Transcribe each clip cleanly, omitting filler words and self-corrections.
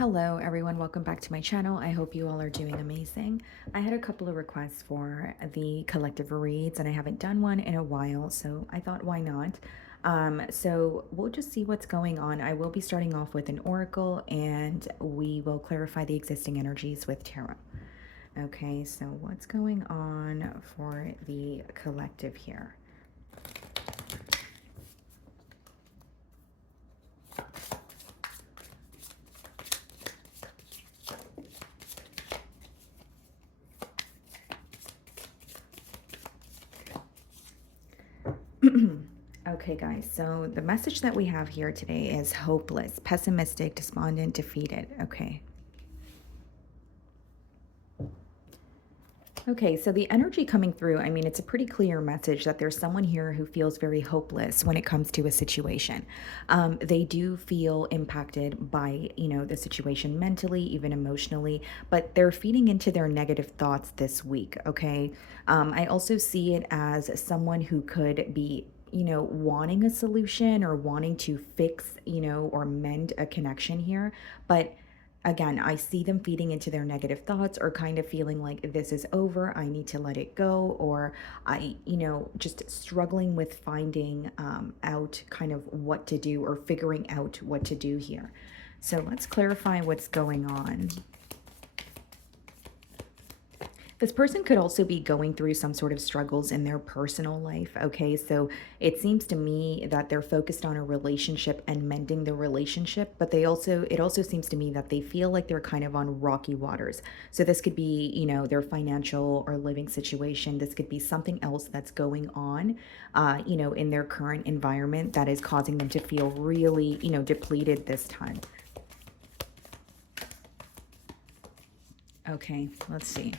Hello everyone, welcome back to my channel. I hope you all are doing amazing. I had a couple of requests for the collective reads and I haven't done one in a while, so I thought why not? So we'll just see what's going on. I will be starting off with an oracle and we will clarify the existing energies with tarot. Okay, so what's going on for the collective here? Okay, guys, so the message that we have here today is hopeless, pessimistic, despondent, defeated. Okay. Okay, so the energy coming through, I mean, it's a pretty clear message that there's someone here who feels very hopeless when it comes to a situation. They do feel impacted by, the situation mentally, even emotionally, but they're feeding into their negative thoughts this week, okay? I also see it as someone who could be wanting a solution or wanting to fix, or mend a connection here. But again, I see them feeding into their negative thoughts or kind of feeling like this is over, I need to let it go, or just struggling with finding out kind of what to do or figuring out what to do here. So let's clarify what's going on. This person could also be going through some sort of struggles in their personal life, okay? So it seems to me that they're focused on a relationship and mending the relationship, but it also seems to me that they feel like they're kind of on rocky waters. So this could be, their financial or living situation. This could be something else that's going on, in their current environment that is causing them to feel really, depleted this time. Okay, let's see.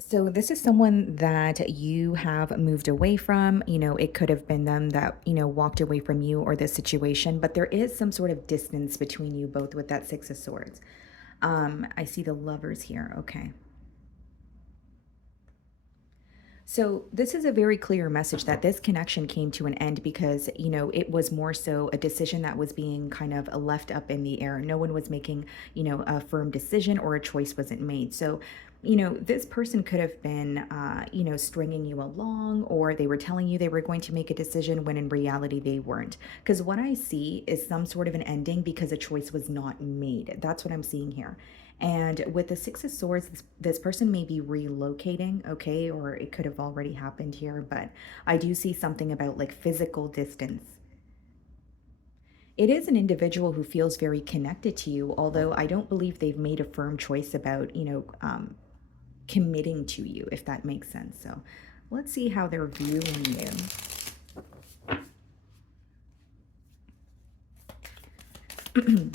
So this is someone that you have moved away from. It could have been them that, walked away from you or this situation, but there is some sort of distance between you both with that Six of Swords. I see the Lovers here. Okay. So this is a very clear message that this connection came to an end because, it was more so a decision that was being kind of left up in the air. No one was making, a firm decision or a choice wasn't made. So, this person could have been, stringing you along or they were telling you they were going to make a decision when in reality they weren't. Because what I see is some sort of an ending because a choice was not made. That's what I'm seeing here. And with the Six of Swords, this person may be relocating, okay, or it could have already happened here, but I do see something about like physical distance. It is an individual who feels very connected to you, although I don't believe they've made a firm choice about, committing to you, if that makes sense. So let's see how they're viewing you.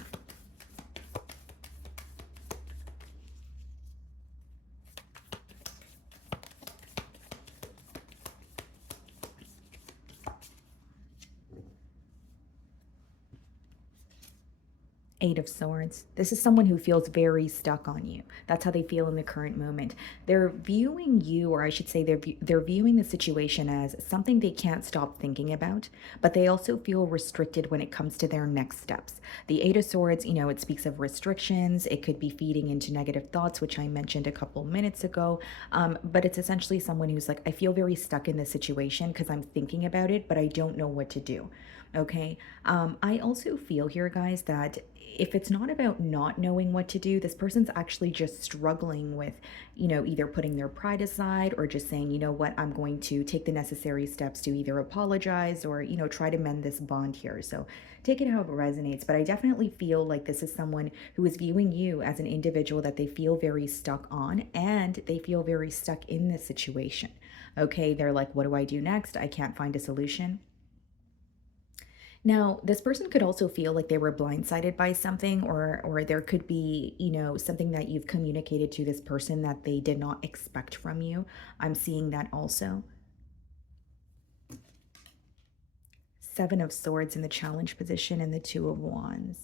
8 of Swords. This is someone who feels very stuck on you. That's how they feel in the current moment. They're viewing you, or I should say they're viewing the situation as something they can't stop thinking about, but they also feel restricted when it comes to their next steps. The 8 of Swords, it speaks of restrictions. It could be feeding into negative thoughts, which I mentioned a couple minutes ago. But it's essentially someone who's like, I feel very stuck in this situation because I'm thinking about it, but I don't know what to do. Okay. I also feel here, guys, that if it's not about not knowing what to do, this person's actually just struggling with, either putting their pride aside or just saying, you know what, I'm going to take the necessary steps to either apologize or, try to mend this bond here. So take it how it resonates. But I definitely feel like this is someone who is viewing you as an individual that they feel very stuck on and they feel very stuck in this situation. Okay. They're like, what do I do next? I can't find a solution. Now, this person could also feel like they were blindsided by something or there could be, something that you've communicated to this person that they did not expect from you. I'm seeing that also. 7 of Swords in the challenge position and the 2 of Wands.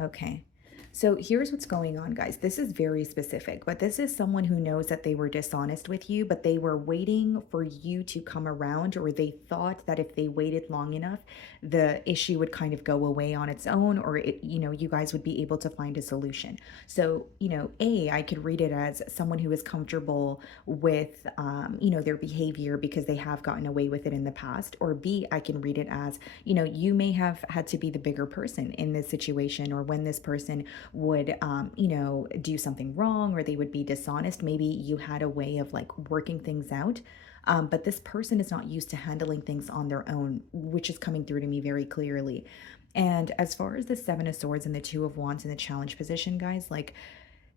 Okay. So here's what's going on, guys. This is very specific, but this is someone who knows that they were dishonest with you, but they were waiting for you to come around, or they thought that if they waited long enough, the issue would kind of go away on its own, or you guys would be able to find a solution. So, I could read it as someone who is comfortable with, their behavior because they have gotten away with it in the past, or B, I can read it as, you may have had to be the bigger person in this situation, or when this person would do something wrong, or they would be dishonest, maybe you had a way of like working things out. But this person is not used to handling things on their own, which is coming through to me very clearly. And as far as the Seven of Swords and the Two of Wands in the challenge position, guys, like,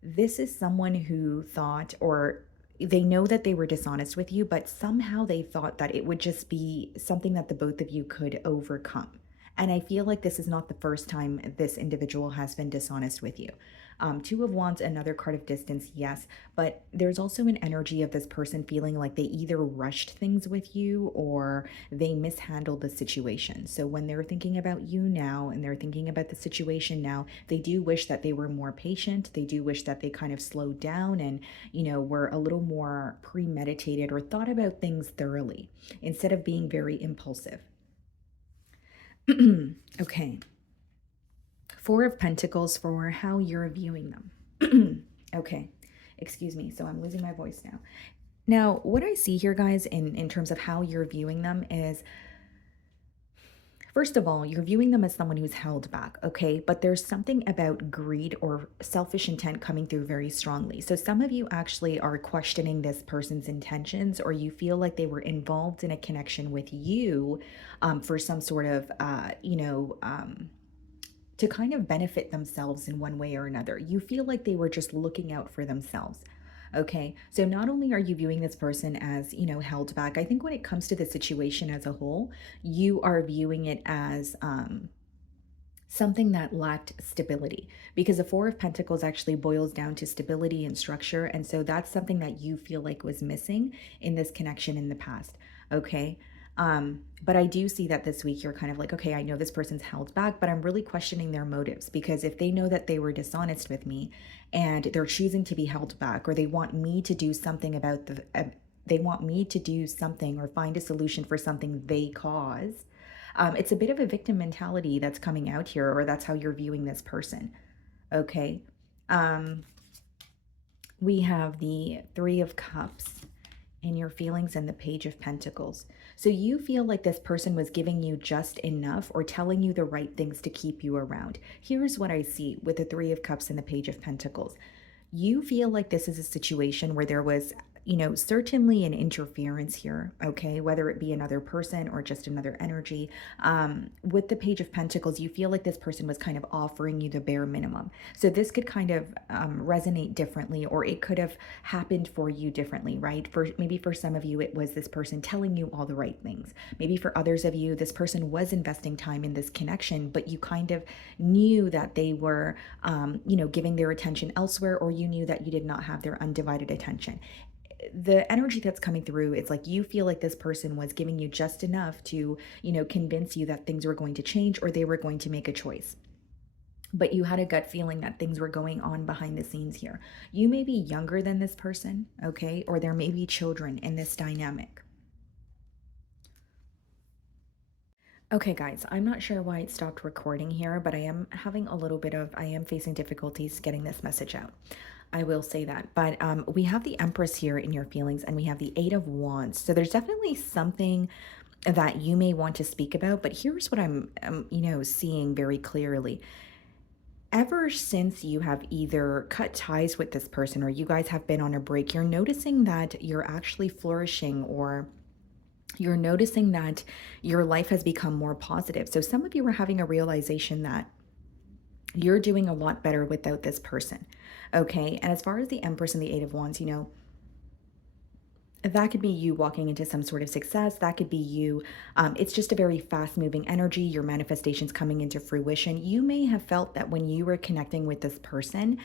this is someone who thought, or they know that they were dishonest with you, but somehow they thought that it would just be something that the both of you could overcome. And I feel like this is not the first time this individual has been dishonest with you. Two of Wands, another card of distance, yes, but there's also an energy of this person feeling like they either rushed things with you or they mishandled the situation. So when they're thinking about you now and they're thinking about the situation now, they do wish that they were more patient. They do wish that they kind of slowed down and, were a little more premeditated or thought about things thoroughly instead of being very impulsive. Okay. Four of Pentacles for how you're viewing them. Okay. Excuse me. So I'm losing my voice now. Now, what I see here, guys, in terms of how you're viewing them is, first of all, you're viewing them as someone who's held back, okay? But there's something about greed or selfish intent coming through very strongly. So some of you actually are questioning this person's intentions, or you feel like they were involved in a connection with you for some sort of, to kind of benefit themselves in one way or another. You feel like they were just looking out for themselves. Okay, so not only are you viewing this person as, held back, I think when it comes to the situation as a whole, you are viewing it as something that lacked stability, because the Four of Pentacles actually boils down to stability and structure. And so that's something that you feel like was missing in this connection in the past. Okay. But I do see that this week you're kind of like, okay, I know this person's held back, but I'm really questioning their motives, because if they know that they were dishonest with me and they're choosing to be held back, or they want me to do something about they want me to do something or find a solution for something they caused. It's a bit of a victim mentality that's coming out here, or that's how you're viewing this person. Okay. We have the Three of Cups in your feelings and the Page of Pentacles. So you feel like this person was giving you just enough, or telling you the right things to keep you around. Here's what I see with the Three of Cups and the Page of Pentacles. You feel like this is a situation where there was, certainly an interference here, okay, whether it be another person or just another energy. With the Page of Pentacles, you feel like this person was kind of offering you the bare minimum. So this could kind of resonate differently, or it could have happened for you differently, right? Maybe for some of you, it was this person telling you all the right things. Maybe for others of you, this person was investing time in this connection, but you kind of knew that they were, giving their attention elsewhere, or you knew that you did not have their undivided attention. The energy that's coming through, it's like you feel like this person was giving you just enough to, convince you that things were going to change, or they were going to make a choice. But you had a gut feeling that things were going on behind the scenes here. You may be younger than this person, okay? Or there may be children in this dynamic. Okay, guys, I'm not sure why it stopped recording here, but I am facing difficulties getting this message out. I will say that. But we have the Empress here in your feelings, and we have the Eight of Wands. So there's definitely something that you may want to speak about, but here's what I'm seeing very clearly. Ever since you have either cut ties with this person, or you guys have been on a break, you're noticing that you're actually flourishing, or you're noticing that your life has become more positive. So some of you are having a realization that you're doing a lot better without this person. Okay. And as far as the Empress and the Eight of Wands, that could be you walking into some sort of success. That could be you. It's just a very fast moving energy. Your manifestations coming into fruition. You may have felt that when you were connecting with this person,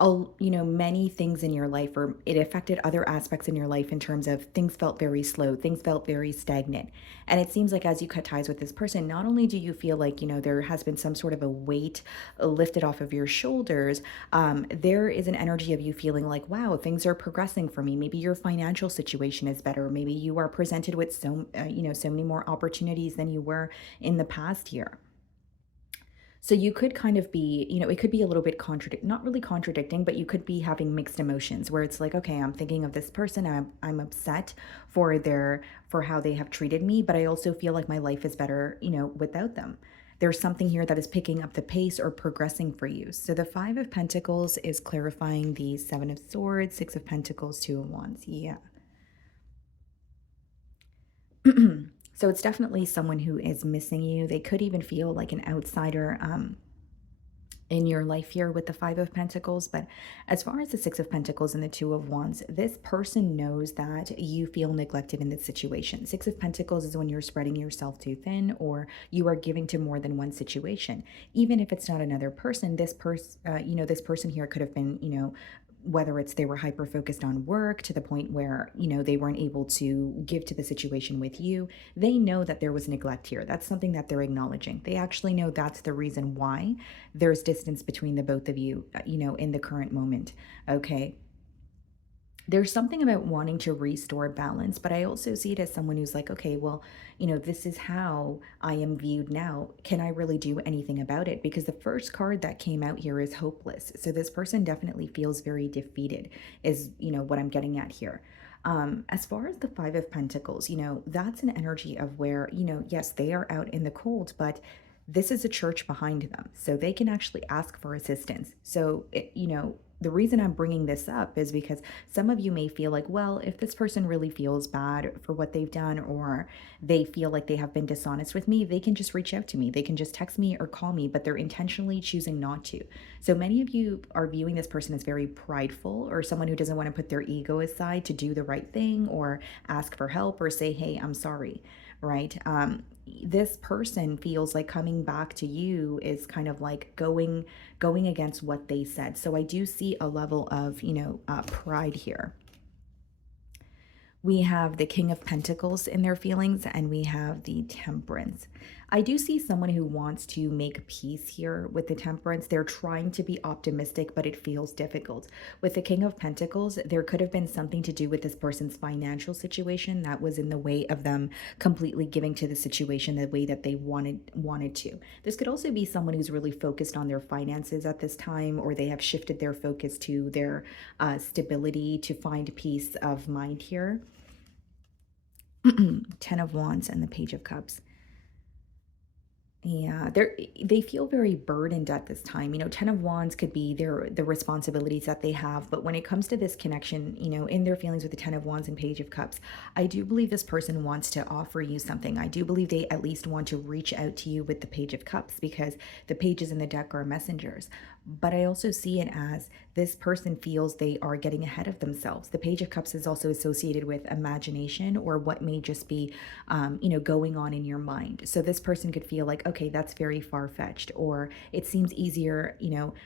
many things in your life, or it affected other aspects in your life in terms of things felt very slow, things felt very stagnant. And it seems like as you cut ties with this person, not only do you feel like, there has been some sort of a weight lifted off of your shoulders, there is an energy of you feeling like, wow, things are progressing for me. Maybe your financial situation is better. Maybe you are presented with so many more opportunities than you were in the past year. So you could kind of be, it could be a little bit not really contradicting, but you could be having mixed emotions where it's like, okay, I'm thinking of this person, I'm upset for how they have treated me, but I also feel like my life is better, without them. There's something here that is picking up the pace or progressing for you. So the 5 of Pentacles is clarifying the 7 of Swords, 6 of Pentacles, 2 of Wands. Yeah. So it's definitely someone who is missing you. They could even feel like an outsider. In your life here with the 5 of Pentacles. But as far as the 6 of Pentacles and the 2 of Wands, this person knows that you feel neglected in this situation. 6 of Pentacles is when you're spreading yourself too thin, or you are giving to more than one situation. Even if it's not another person, this person here could have been, whether it's they were hyper focused on work to the point where, they weren't able to give to the situation with you. They know that there was neglect here. That's something that they're acknowledging. They actually know that's the reason why there's distance between the both of you, in the current moment. Okay. There's something about wanting to restore balance, but I also see it as someone who's like, okay, well, this is how I am viewed now. Can I really do anything about it? Because the first card that came out here is hopeless. So this person definitely feels very defeated, is, what I'm getting at here. As far as the 5 of Pentacles, that's an energy of where, yes, they are out in the cold, but this is a church behind them. So they can actually ask for assistance. So, the reason I'm bringing this up is because some of you may feel like, well, if this person really feels bad for what they've done, or they feel like they have been dishonest with me, they can just reach out to me. They can just text me or call me, but they're intentionally choosing not to. So many of you are viewing this person as very prideful, or someone who doesn't want to put their ego aside to do the right thing or ask for help or say, hey, I'm sorry, right? This person feels like coming back to you is kind of like going against what they said. So I do see a level of, pride here. We have the King of Pentacles in their feelings, and we have the Temperance. I do see someone who wants to make peace here with the Temperance. They're trying to be optimistic, but it feels difficult. With the King of Pentacles, there could have been something to do with this person's financial situation that was in the way of them completely giving to the situation the way that they wanted to. This could also be someone who's really focused on their finances at this time, or they have shifted their focus to their stability to find peace of mind here. 10 of Wands and the Page of Cups. Yeah, they feel very burdened at this time. 10 of Wands could be the responsibilities that they have, but when it comes to this connection, in their feelings with the 10 of Wands and Page of Cups, I do believe this person wants to offer you something. I do believe they at least want to reach out to you with the Page of Cups, because the pages in the deck are messengers. But I also see it as this person feels they are getting ahead of themselves. The Page of Cups is also associated with imagination, or what may just be, going on in your mind. So this person could feel like, okay, that's very far-fetched, or it seems easier,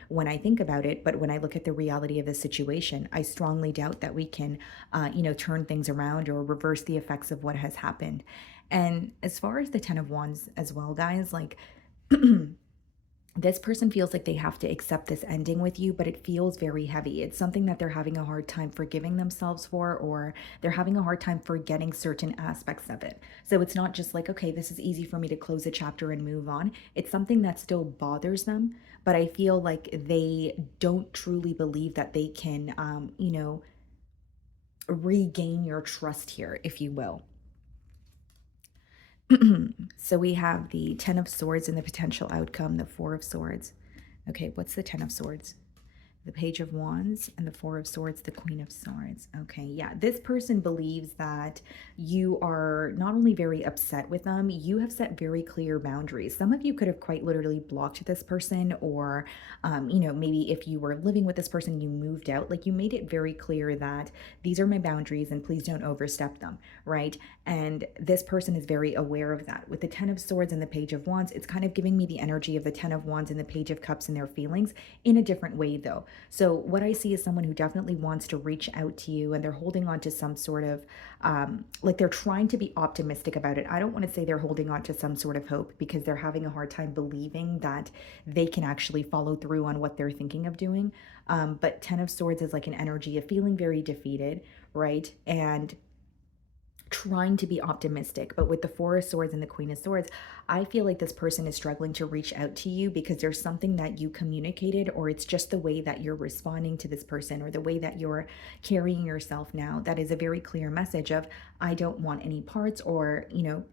when I think about it, but when I look at the reality of the situation, I strongly doubt that we can, turn things around or reverse the effects of what has happened. And as far as the 10 of Wands as well, guys, like, this person feels like they have to accept this ending with you, but it feels very heavy. It's something that they're having a hard time forgiving themselves for, or they're having a hard time forgetting certain aspects of it. So it's not just like, okay, this is easy for me to close a chapter and move on. It's something that still bothers them, but I feel like they don't truly believe that they can, regain your trust here, if you will. So we have the 10 of Swords and the potential outcome, the 4 of Swords. Okay, what's the 10 of Swords? The Page of Wands and the 4 of Swords, the Queen of Swords. Okay, yeah, this person believes that you are not only very upset with them, you have set very clear boundaries. Some of you could have quite literally blocked this person, or, maybe if you were living with this person, you moved out, like you made it very clear that these are my boundaries and please don't overstep them, right? And this person is very aware of that. With the 10 of Swords and the Page of Wands, it's kind of giving me the energy of the 10 of Wands and the Page of Cups and their feelings in a different way, though. So, what I see is someone who definitely wants to reach out to you and they're holding on to some sort of, like they're trying to be optimistic about it. I don't want to say they're holding on to some sort of hope because they're having a hard time believing that they can actually follow through on what they're thinking of doing. But Ten of Swords is like an energy of feeling very defeated, right? And trying to be optimistic. But with the Four of Swords and the Queen of Swords, I feel like this person is struggling to reach out to you because there's something that you communicated, or it's just the way that you're responding to this person or the way that you're carrying yourself now. That is a very clear message of, I don't want any parts, or,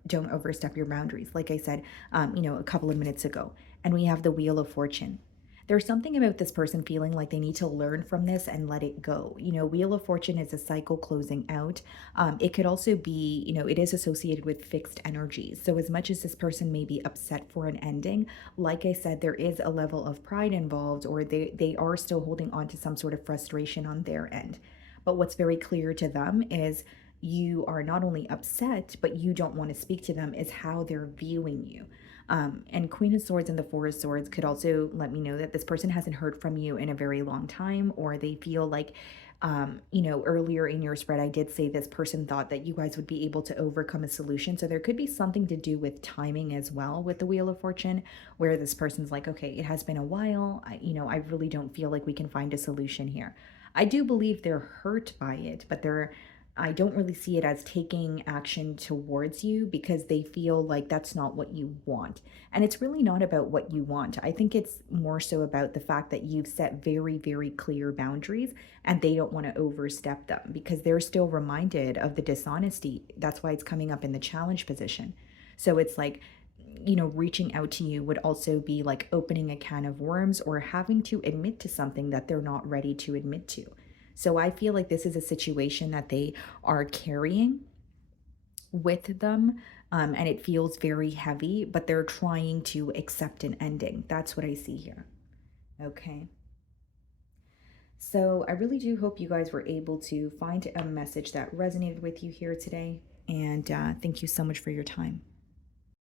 don't overstep your boundaries. Like I said, a couple of minutes ago. And we have the Wheel of Fortune. There's something about this person feeling like they need to learn from this and let it go. Wheel of Fortune is a cycle closing out. It could also be, it is associated with fixed energies. So, as much as this person may be upset for an ending, like I said, there is a level of pride involved, or they are still holding on to some sort of frustration on their end. But what's very clear to them is you are not only upset, but you don't want to speak to them, is how they're viewing you. And Queen of Swords and the Four of Swords could also let me know that this person hasn't heard from you in a very long time, or they feel like, earlier in your spread, I did say this person thought that you guys would be able to overcome a solution. So there could be something to do with timing as well with the Wheel of Fortune, where this person's like, okay, it has been a while. I really don't feel like we can find a solution here. I do believe they're hurt by it, but I don't really see it as taking action towards you because they feel like that's not what you want. And it's really not about what you want. I think it's more so about the fact that you've set very, very clear boundaries and they don't want to overstep them because they're still reminded of the dishonesty. That's why it's coming up in the challenge position. So it's like, reaching out to you would also be like opening a can of worms or having to admit to something that they're not ready to admit to. So I feel like this is a situation that they are carrying with them, and it feels very heavy, but they're trying to accept an ending. That's what I see here. Okay. So I really do hope you guys were able to find a message that resonated with you here today. And thank you so much for your time.